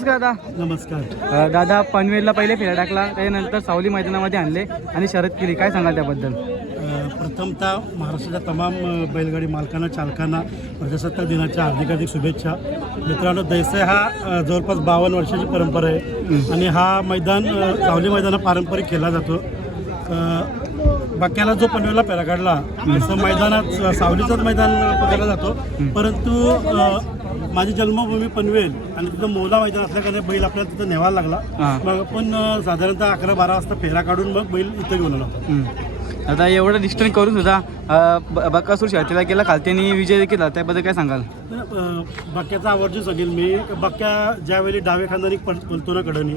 नमस्कार दादा. नमस्कार. दादा पनवेलला पहिले फेरा टाकला त्यानंतर सावली मैदानामध्ये आणले आणि शरद केली काय सांगाल त्याबद्दल? प्रथमतः महाराष्ट्राच्या तमाम बैलगाडी मालकांना चालकांना प्रजासत्ताक दिनाच्या हार्दिक हार्दिक शुभेच्छा. मित्रांनो दैसे हा जवळपास बावन्न वर्षाची परंपरा आहे आणि हा मैदान सावली मैदान पारंपरिक खेळला जातो. बाक्याला जो पनवेलला पेरा काढला तसं मैदानात सावलीचंच मैदान पकडला जातो. परंतु माझी जन्मभूमी पनवेल आणि तिथं मोला मैदान असल्याकारणे बैल आपल्याला तिथं न्यावा लागला. मग आपण अ, साधारणतः अकरा बारा वाजता फेरा काढून मग बैल इथं घेऊन आलो. आता एवढं डिस्टन्स करून सुद्धा बकासूर शर्तीला गेला काल त्यांनी विजय देखील. त्याबद्दल काय सांगाल? बक्क्याचा आवर्जून सांगेल मी बक्क्या ज्यावेळी डावे खांदानी पल पलतो ना कडनी.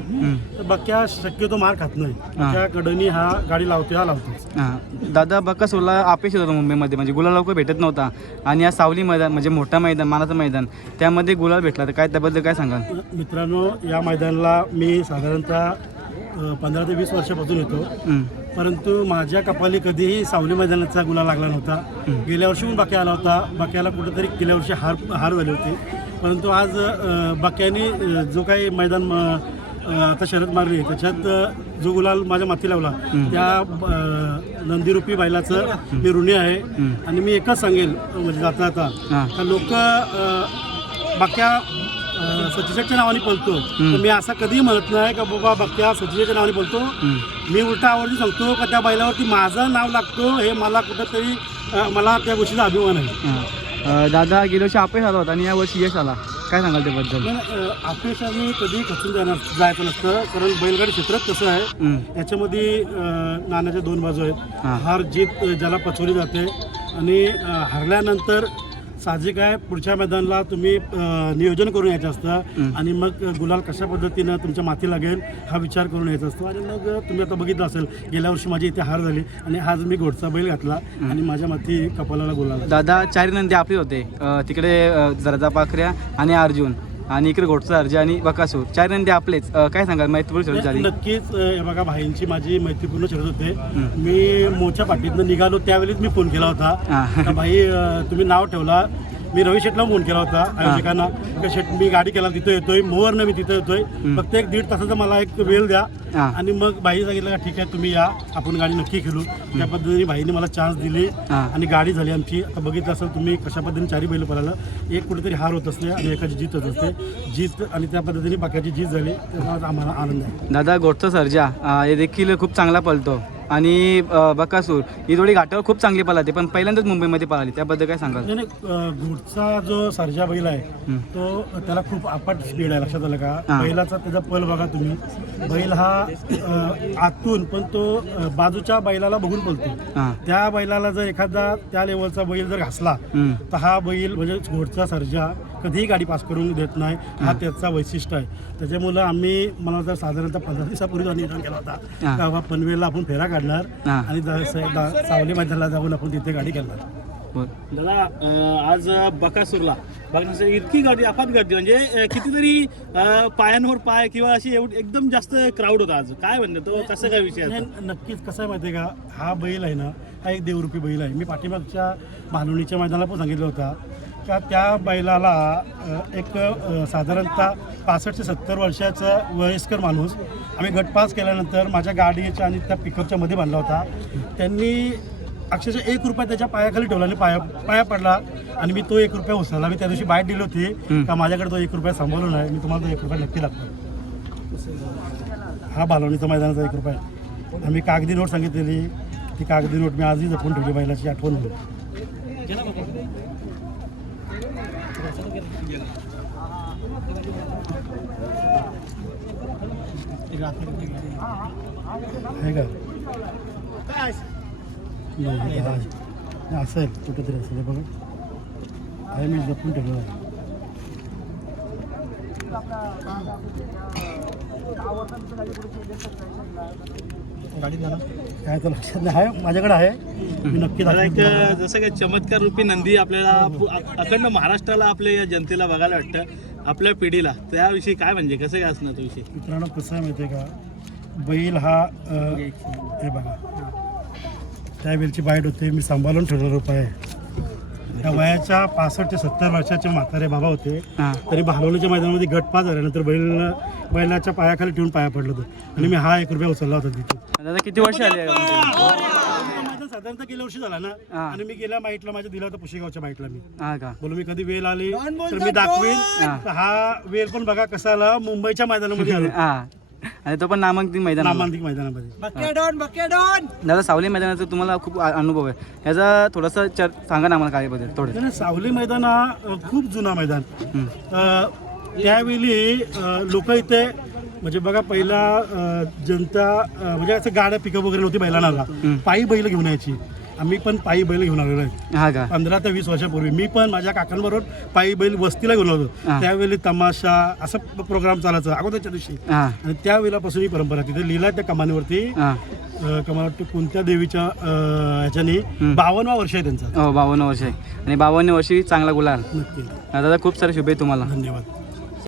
तर बक्क्या शक्यतो मार खात नाही. बक्क्या कडनी हा गाडी लावतो हा लावतो दादा बकासूरला अपेक्षित होता मुंबईमध्ये म्हणजे गुलाल लवकर भेटत नव्हता. आणि या सावली मैदान म्हणजे मोठं मैदान मानाचं मैदान त्यामध्ये गुलाल भेटला तर काय त्याबद्दल काय सांगाल? मित्रांनो या मैदानाला मी साधारणतः पंधरा ते वीस वर्षापासून येतो. परंतु माझ्या कपाली कधीही सावली मैदानाचा गुलाल लागला नव्हता. गेल्या वर्षी पण बाक्या आला होता. बाक्याला कुठेतरी गेल्या वर्षी हार हार झाली होती. परंतु आज बाक्याने जो काही मैदान आता शरद मारली त्याच्यात जो गुलाल माझ्या माथी लावला त्या नंदीरूपी बैलाचं मी ऋणी आहे. आणि मी एकच सांगेल म्हणजे जाता जाता. लोक बाक्या सचिजाच्या नावाने तर मी असं कधीही म्हणत नाही का बाबा बाक्या सचिजाच्या नावाने हं. मी उलटा आवर्जून सांगतो का त्या बैलावरती माझं नाव लागतो हे मला कुठंतरी मला त्या गोष्टीचा अभिमान आहे. दादा गेल्या वर्षी अपयश आला होता आणि यावर्षी यश आला. काय सांगाल त्याबद्दल? अपयशाने कधी खचून जाणार जायचं नसतं कारण बैलगाडी क्षेत्रात कसं आहे. याच्यामध्ये नाण्याच्या दोन बाजू. आहेत. हार जीत ज्याला पचवली जाते आणि हरल्यानंतर साहजिक आहे. पुढच्या मैदानाला तुम्ही नियोजन करून यायचं असतं. आणि मग गुलाल कशा पद्धतीनं तुमच्या माती लागेल हा विचार करून यायचा असतो. आणि मग तुम्ही आता बघितलं असेल गेल्या वर्षी माझी इथे हार झाली. आणि आज मी घोडचा बैल घातला. आणि माझ्या माती कपालाला गुलाल. दादा चार नंदी आपले होते. तिकडे जरदा पाखऱ्या आणि अर्जुन. आणि इकडे घोटचा अर्जा आणि बकासूर. चार नंदी आपलेच. अ, काय सांगाल? माहिती शर्यत झाली. नक्कीच अ, हे बघा भाईंची माझी मैत्रीपूर्ण शरद होते. मी मोठ्या पाठीतनं निघालो त्यावेळीच मी फोन केला होता. हां. का भाई अ, तुम्ही नाव ठेवला. मी रवी शेटला फोन केला होता आयोजकांना. का शेट मी गाडी केला तिथं येतोय मोहरनं मी तिथं येतोय. फक्त एक दीड तासाचा मला एक वेळ द्या. आणि मग भाई सांगितलं का ठीक आहे तुम्ही या आपण गाडी नक्की खेळू. त्या पद्धतीने भाईने मला चान्स दिली आणि गाडी झाली आमची. आता बघितलं असेल तुम्ही कशा पद्धतीने चारी बैल पळाला. एक कुठेतरी हार होत असते आणि एकाची जीत होत असते. जीत आणि त्या पद्धतीने बाकीची जीत झाली त्याचा आम्हाला आनंद आहे. दादा गोटचा सर्जा हे देखील खूप चांगला पळतो. आणि बकासूर ही थोडी घाटावर खूप चांगली पळाली पण पहिल्यांदाच मुंबईमध्ये पळाली त्याबद्दल काय सांगाल नाही नाही अ, घोडचा जो सर्जा बैल आहे. तो त्याला खूप अपाट स्पीड आहे लक्षात आलं का हां. बैलाचा त्याचा पल बघा तुम्ही बैल हा अ, आतून पण तो अ, बाजूच्या बैलाला बघून पळतो हां त्या बैलाला जर एखादा त्या लेवलचा बैल जर घासला. तर हा बैल म्हणजे घोडचा सर्जा कधीही गाडी पास करून देत नाही. हा त्याचा वैशिष्ट्य आहे. त्याच्यामुळं आम्ही मला तर साधारणतः पंधरा दिवसापूर्वी निर्णय केला होता हां. का बाबा पनवेलला आपण फेरा काढणार आणि सावली मैदानाला जाऊन आपण तिथे गाडी करणार. दादा आज बकासूरला बघण्यासाठी इतकी गर्दी अफाट गर्दी म्हणजे कितीतरी पायांवर पाय किंवा अशी एवढी एकदम जास्त क्राऊड होता आज. काय म्हणतो तो कसं काय विषय नक्कीच कसं आहे माहिती आहे का? हा बैल आहे ना हा एक देवरूपी बैल आहे. मी पाठीमागच्या मालवणीच्या मैदानाला पण सांगितलं होता. का त्या बैलाला एक साधारणतः पासष्ट ते सत्तर वर्षाचा वयस्कर माणूस आम्ही गटपास केल्यानंतर माझ्या गाडीच्या आणि त्या पिकअपच्या मध्ये बांधला होता. त्यांनी अक्षरशः एक रुपया त्याच्या पायाखाली ठेवला आणि पाया पाया पडला आणि मी तो एक रुपया उचलला. मी त्या दिवशी बाहेर दिली होती का माझ्याकडे तो एक रुपया सांभाळून आहे. मी तुम्हाला तो एक रुपया नक्की लागतो हा बालवणीचा मैदानाचा एक रुपया. आम्ही कागदी नोट सांगितलेली. ती कागदी नोट मी आजही जपून ठेवली बैलाची आठवण आहे का? असेल कुठेतरी असेल बघा. आहे मी जपून ठेवलं. लक्षात नाही. आहे माझ्याकडे आहे. मी नक्की दादा एक. जसं काय चमत्कार रूपी नंदी आपल्याला पु- अ- अखंड महाराष्ट्राला आपल्या या जनतेला बघायला वाटतं. आपल्या पिढीला. त्याविषयी काय म्हणजे? कसं काय असणार तो विषय मित्रांनो कसं आहे माहिती आहे का? बैल हा अ, हे बघा. त्या वेलची बाईट होते. मी सांभाळून ठेवलेला रुपये आहे. त्या वयाच्या पासष्ट ते सत्तर वर्षाचे म्हातारे बाबा होते. हां. तरी भालवणीच्या मैदानामध्ये गट पास झाल्यानंतर बैल बैलाच्या पायाखाली ठेवून पाया पडलं होतं. आणि मी हा एक रुपया उचलला होता तिथे. दादा किती वर्ष आली? मैदान साधारणतः गेल्या वर्षी झाला ना. हा. आणि मी गेल्या माईटला माझ्या दिला होता पुशेगावच्या माईटला मी. हा का? बोलू मी कधी वेळ आली तर मी दाखवेन. हा. तर हा वेळ पण बघा कसा आला? मुंबईच्या मैदानामध्ये आला. हा. आणि तो पण नामांकित मैदान मैदानामध्ये. दादा सावली मैदानाचा तुम्हाला खूप अनुभव आहे. याचा थोडासा चर सांगा ना आम्हाला थोडं. नाही, नाही, सावली मैदान हा खूप जुना मैदान. अ, त्यावेळी लोक इथे म्हणजे बघा पहिला जनता म्हणजे असं गाड्या पिकअप वगैरे नव्हती बैलांना. पायी बैल घेऊन यायची. आम्ही पण पायी बैल घेऊन आलेलो आहे. हा का? पंधरा ते वीस वर्षापूर्वी. मी पण माझ्या काकांबरोबर पायी बैल वस्तीला घेऊन होतो. हा. त्यावेळी तमाशा असं प्रोग्राम चालायचा अगोदरच्या दिवशी. हा. आणि त्यावेळेपासून ही परंपरा तिथे लिहिला त्या कमानीवरती हा. अ, कमाल वाटतं कोणत्या देवीच्या अ, ह्याच्यानी बावन्न वर्ष आहे त्यांचा. हो बावन्न वर्ष आहे. आणि बावन्न वर्षी चांगला गुलाल. नक्की. दादा खूप सारे शुभे तुम्हाला. धन्यवाद.